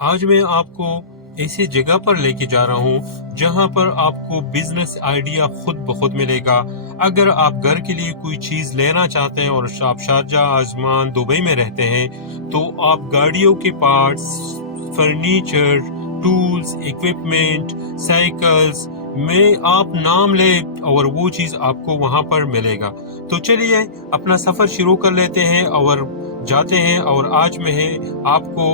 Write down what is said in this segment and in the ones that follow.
आज मैं आपको ऐसी जगह पर लेके जा रहा हूँ जहाँ पर आपको बिजनेस आइडिया खुद ब खुद मिलेगा। अगर आप घर के लिए कोई चीज़ लेना चाहते हैं और आप शारजाह, आजमान, दुबई में रहते हैं, तो आप गाड़ियों के parts, furniture, tools, equipment, cycles में आप नाम ले और वो चीज़ आपको वहाँ पर मिलेगा। तो चलिए अपना सफ़र शुरू कर लेते हैं और जाते हैं। और आज मैं आपको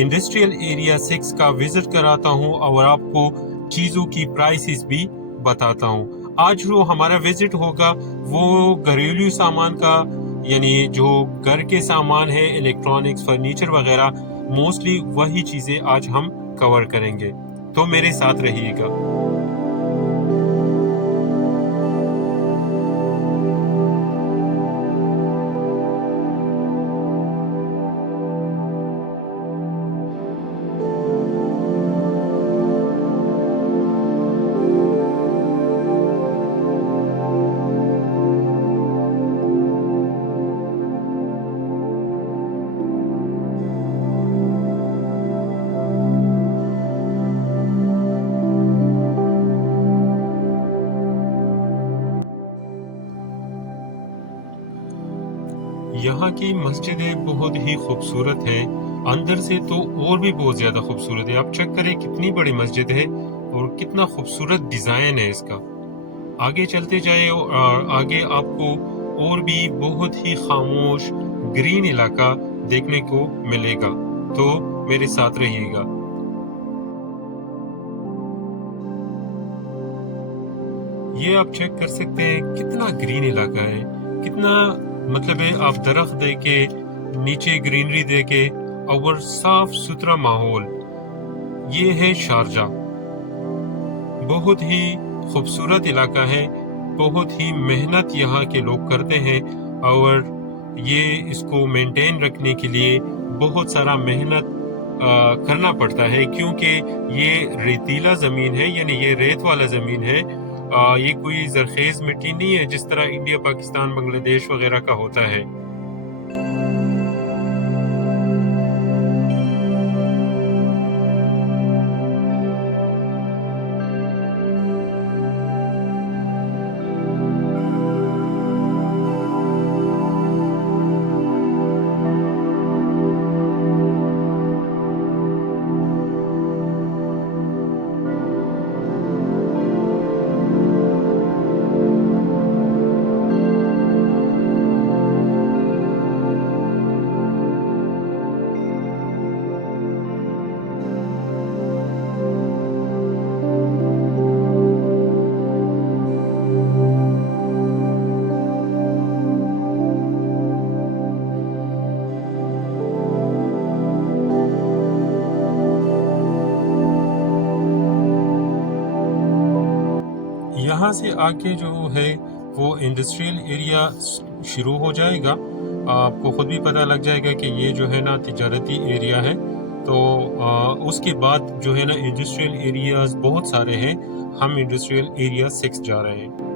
इंडस्ट्रियल एरिया 6 का विजिट कराता हूँ और आपको चीज़ों की प्राइसेस भी बताता हूँ। आज जो हमारा विजिट होगा वो घरेलू सामान का, यानी जो घर के सामान है, इलेक्ट्रॉनिक्स, फर्नीचर वगैरह, मोस्टली वही चीज़ें आज हम कवर करेंगे। तो मेरे साथ रहिएगा। यहाँ की मस्जिदें बहुत ही खूबसूरत है, अंदर से तो और भी बहुत ज़्यादा खूबसूरत है। आप चेक करें कितनी बड़ी मस्जिद है और कितना खूबसूरत डिज़ाइन है इसका। आगे चलते जाए और आगे आपको और भी बहुत ही खामोश ग्रीन इलाका देखने को मिलेगा। तो मेरे साथ रहिएगा। ये आप चेक कर सकते हैं कितना ग्रीन इलाका है, कितना मतलब है। आप दरख्त देखे, नीचे ग्रीनरी देखे और साफ सुथरा माहौल। ये है शारजाह, बहुत ही खूबसूरत इलाका है। बहुत ही मेहनत यहाँ के लोग करते हैं और ये इसको मेंटेन रखने के लिए बहुत सारा मेहनत करना पड़ता है, क्योंकि ये रेतीला ज़मीन है, यानी ये रेत वाला ज़मीन है। ये कोई जरखेज मिट्टी नहीं है जिस तरह इंडिया, पाकिस्तान, बांग्लादेश वगैरह का होता है। यहाँ से आके जो है वो इंडस्ट्रियल एरिया शुरू हो जाएगा। आपको खुद भी पता लग जाएगा कि ये जो है ना तिजारती एरिया है। तो उसके बाद जो है ना इंडस्ट्रियल एरियाज बहुत सारे हैं। हम इंडस्ट्रियल एरिया 6 जा रहे हैं।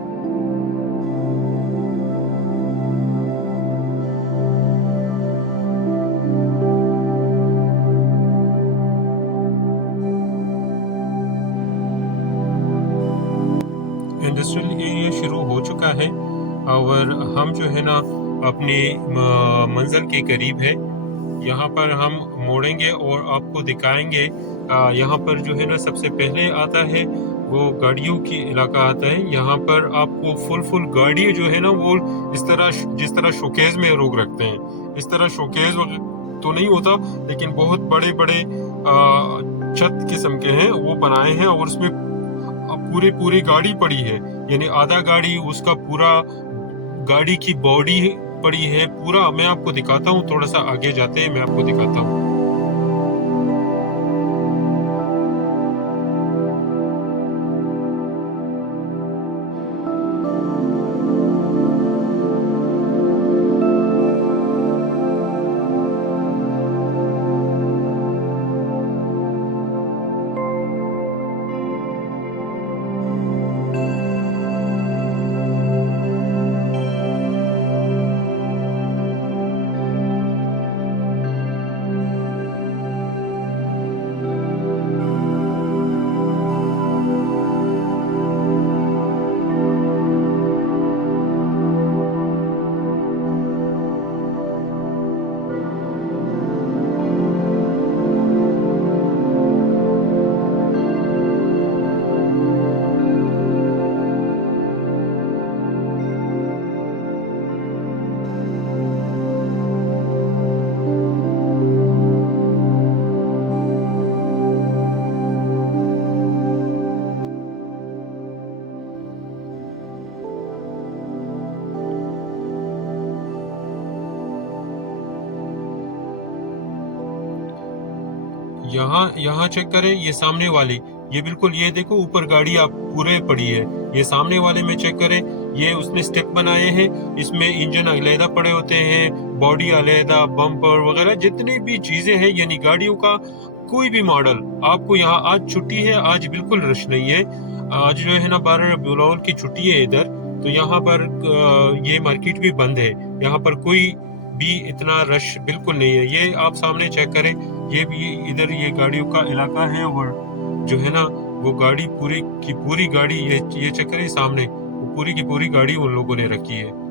इंडस्ट्रियल एरिया शुरू हो चुका है और हम जो है ना अपने मंजिल के करीब है। यहाँ पर हम मोड़ेंगे और आपको दिखाएंगे। यहाँ पर जो है ना सबसे पहले आता है वो गाड़ियों की इलाका आता है। यहाँ पर आपको फुल गाड़ी जो है ना वो जिस तरह शोकेज में लोग रखते हैं, इस तरह शोकेज तो नहीं होता, लेकिन बहुत बड़े बड़े छत किस्म के हैं वो बनाए हैं और उसमें पूरी गाड़ी पड़ी है, यानी आधा गाड़ी उसका पूरा गाड़ी की बॉडी पड़ी है पूरा। मैं आपको दिखाता हूँ, थोड़ा सा आगे जाते हैं, मैं आपको दिखाता हूँ। यहाँ यहाँ चेक करें, ये सामने वाली, ये बिल्कुल, ये देखो ऊपर गाड़ी आप पूरे पड़ी है। ये सामने वाले में चेक करें, ये उसने स्टेप बनाए हैं, इसमें इंजन अलहदा पड़े होते हैं, बॉडी अलहदा, बम्पर वगैरह जितनी भी चीजें हैं, यानी गाड़ियों का कोई भी मॉडल आपको यहाँ। आज छुट्टी है, आज बिल्कुल रश नहीं है। आज जो है ना 12 रबीउल अव्वल की छुट्टी है इधर, तो यहाँ पर ये मार्केट भी बंद है। यहाँ पर कोई भी इतना रश बिल्कुल नहीं है। ये आप सामने चेक करें, ये भी इधर ये गाड़ियों का इलाका है, और जो है ना वो गाड़ी पूरी की पूरी गाड़ी, ये चेक करें सामने, वो पूरी की पूरी गाड़ी उन लोगों ने रखी है।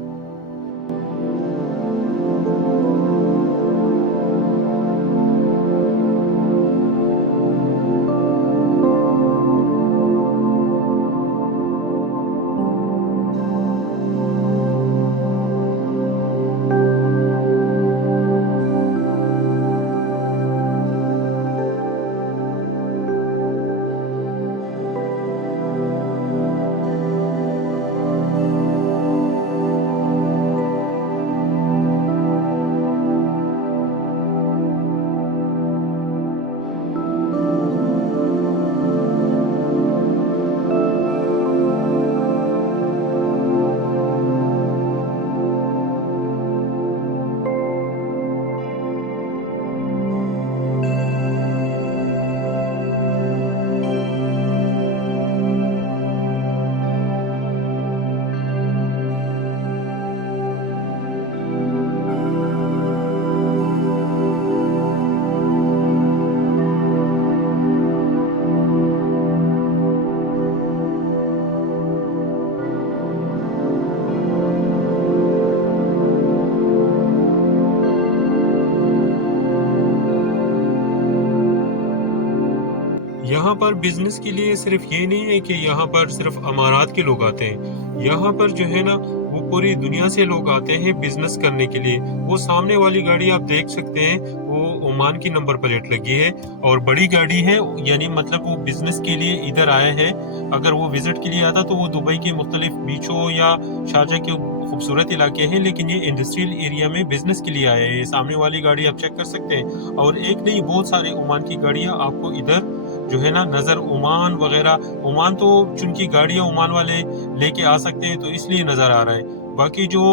यहाँ पर बिजनेस के लिए सिर्फ ये नहीं है कि यहाँ पर सिर्फ अमारात के लोग आते हैं। यहाँ पर जो है ना वो पूरी दुनिया से लोग आते हैं बिजनेस करने के लिए। वो सामने वाली गाड़ी आप देख सकते हैं, वो ओमान की नंबर प्लेट लगी है और बड़ी गाड़ी है, यानी मतलब वो बिजनेस के लिए इधर आए हैं। अगर वो विजिट के लिए आता तो वो दुबई के मुख्तलिफ बीचों या शारजा के खूबसूरत इलाके हैं, लेकिन ये इंडस्ट्रियल एरिया में बिजनेस के लिए आए हैं। सामने वाली गाड़ी आप चेक कर सकते हैं, और एक नहीं बहुत सारे ओमान की गाड़ियाँ आपको इधर जो है ना नज़र, ओमान वगैरह। ओमान तो चूंकि गाड़ियाँ ओमान वाले लेके आ सकते हैं तो इसलिए नज़र आ रहा है। बाकी जो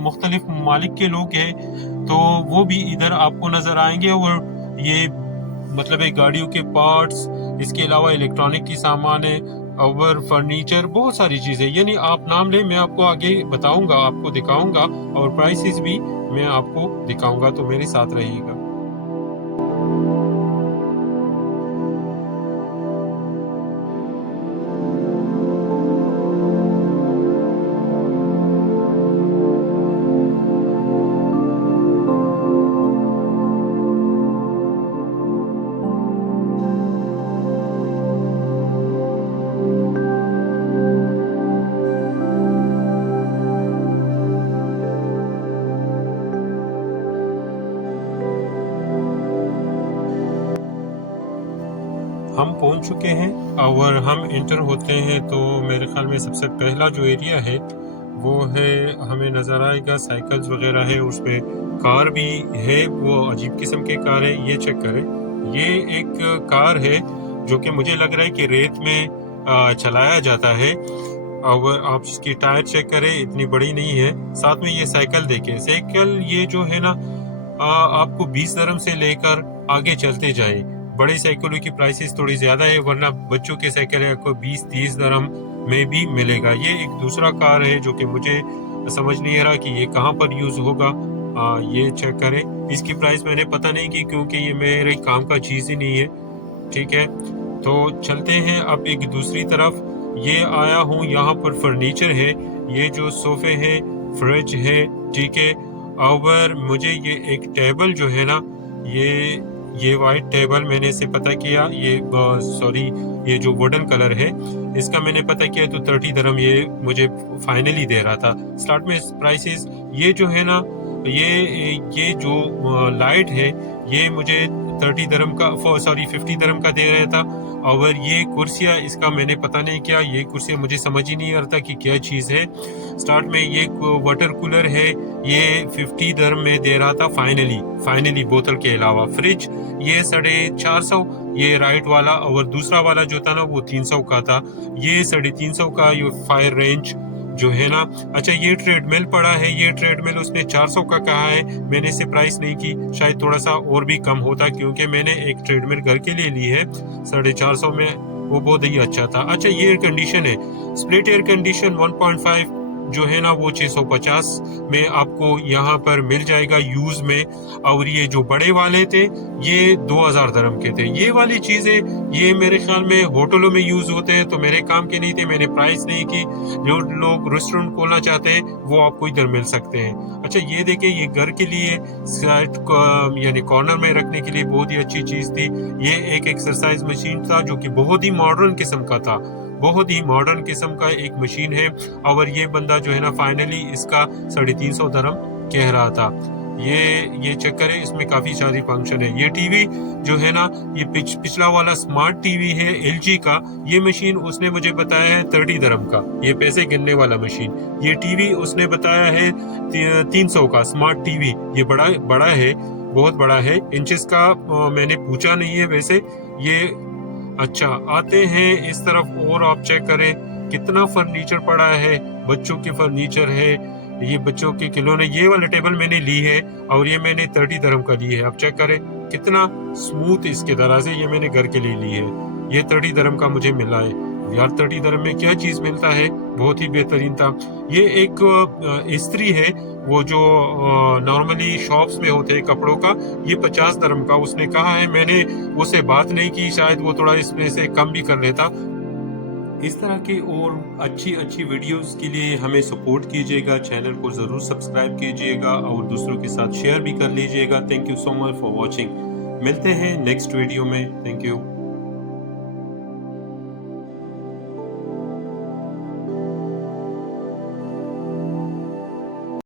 मुख्तलिफ ममालिक के लोग हैं तो वो भी इधर आपको नज़र आएंगे। और ये मतलब एक गाड़ियों के पार्ट्स, इसके अलावा इलेक्ट्रॉनिक की सामान है, और फर्नीचर, बहुत सारी चीज़ें। यानी आप नाम लें, मैं आपको आगे बताऊंगा, आपको दिखाऊंगा, और प्राइसेस भी मैं आपको दिखाऊंगा, तो मेरे साथ रहिएगा। हम पहुंच चुके हैं और हम इंटर होते हैं तो मेरे ख्याल में सबसे पहला जो एरिया है वो है, हमें नज़र आएगा साइकिल्स वगैरह है, उसमें कार भी है, वो अजीब किस्म के कार है। ये चेक करें, ये एक कार है जो कि मुझे लग रहा है कि रेत में चलाया जाता है। और आप इसकी टायर चेक करें, इतनी बड़ी नहीं है। साथ में ये साइकिल देखें, साइकिल ये जो है ना आपको 20 दरम से लेकर आगे चलते जाए। बड़े साइकिलों की प्राइसेस थोड़ी ज़्यादा है, वरना बच्चों के साइकिल आपको 20-30 दरम में भी मिलेगा। ये एक दूसरा कार है जो कि मुझे समझ नहीं आ रहा कि ये कहाँ पर यूज़ होगा। ये चेक करें, इसकी प्राइस मैंने पता नहीं की क्योंकि ये मेरे काम का चीज़ ही नहीं है। ठीक है, तो चलते हैं अब एक दूसरी तरफ। ये आया हूँ, यहाँ पर फर्नीचर है, ये जो सोफे हैं, फ्रिज है, ठीक है। और मुझे ये एक टेबल जो है ना, ये वाइट टेबल मैंने इसे पता किया, ये सॉरी ये जो वुडन कलर है इसका मैंने पता किया तो 30 दरम ये मुझे फाइनली दे रहा था। स्टार्ट में प्राइसेस ये जो है ना ये जो लाइट है ये मुझे 30 दरम का 50 दरम का दे रहा था। और ये कुर्सियाँ इसका मैंने पता नहीं किया, ये कुर्सियाँ मुझे समझ ही नहीं आ रहा था कि क्या चीज़ है। स्टार्ट में ये वाटर कूलर है, ये 50 दरम में दे रहा था फाइनली बोतल के अलावा। फ्रिज ये 450, ये राइट वाला, और दूसरा वाला जो था ना वो 300 का था। ये 350 का ये फायर रेंज जो है ना। अच्छा, ये ट्रेडमिल पड़ा है, ये ट्रेडमिल उसने 400 का कहा है, मैंने इसे प्राइस नहीं की, शायद थोड़ा सा और भी कम होता क्योंकि मैंने एक ट्रेडमिल घर के लिए ली है 450 में, वो बहुत ही अच्छा था। अच्छा, ये एयर कंडीशन है, स्प्लिट एयर कंडीशन 1.5 जो है ना वो 650 में आपको यहाँ पर मिल जाएगा यूज में। और ये जो बड़े वाले थे ये 2000 दरम के थे। ये वाली चीजें ये मेरे ख्याल में होटलों में यूज होते हैं, तो मेरे काम के नहीं थे, मैंने प्राइस नहीं की। जो लोग रेस्टोरेंट खोलना चाहते हैं वो आपको इधर मिल सकते हैं। अच्छा, ये देखिए, ये घर के लिए यानी कॉर्नर में रखने के लिए बहुत ही अच्छी चीज थी। ये एक एक्सरसाइज मशीन था जो कि बहुत ही मॉडर्न किस्म का था, बहुत ही मॉडर्न किस्म का एक मशीन है। और ये बंदा जो है ना फाइनली इसका 350 दरम कह रहा था। ये चेक करें, इसमें काफी सारी फंक्शन है। ये टीवी जो है ना ये पिछला वाला स्मार्ट टीवी है एलजी का। ये मशीन उसने मुझे बताया है 30 दरम का, ये पैसे गिनने वाला मशीन। ये टीवी उसने बताया है 300 का स्मार्ट टीवी। ये बड़ा है, बहुत बड़ा है। इंचेस का मैंने पूछा नहीं है वैसे ये। अच्छा, आते हैं इस तरफ और आप चेक करें कितना फर्नीचर पड़ा है। बच्चों के फर्नीचर है, ये बच्चों के खिलौने। ये वाला टेबल मैंने ली है और ये मैंने 30 दरम का ली है। आप चेक करें कितना स्मूथ इसके दराजे, ये मैंने घर के लिए ली है। ये 30 दरम का मुझे मिला है यार। 30 दरम में क्या चीज मिलता है, बहुत ही बेहतरीन था। ये एक इस्त्री है, वो जो नॉर्मली शॉप्स में होते हैं कपड़ों का, ये 50 दरम का उसने कहा है। मैंने उससे बात नहीं की, शायद वो थोड़ा इसमें से कम भी कर लेता। इस तरह के और अच्छी वीडियोस के लिए हमें सपोर्ट कीजिएगा, चैनल को ज़रूर सब्सक्राइब कीजिएगा और दूसरों के साथ शेयर भी कर लीजिएगा। Thank you so much for watching. मिलते हैं नेक्स्ट वीडियो में। Thank you.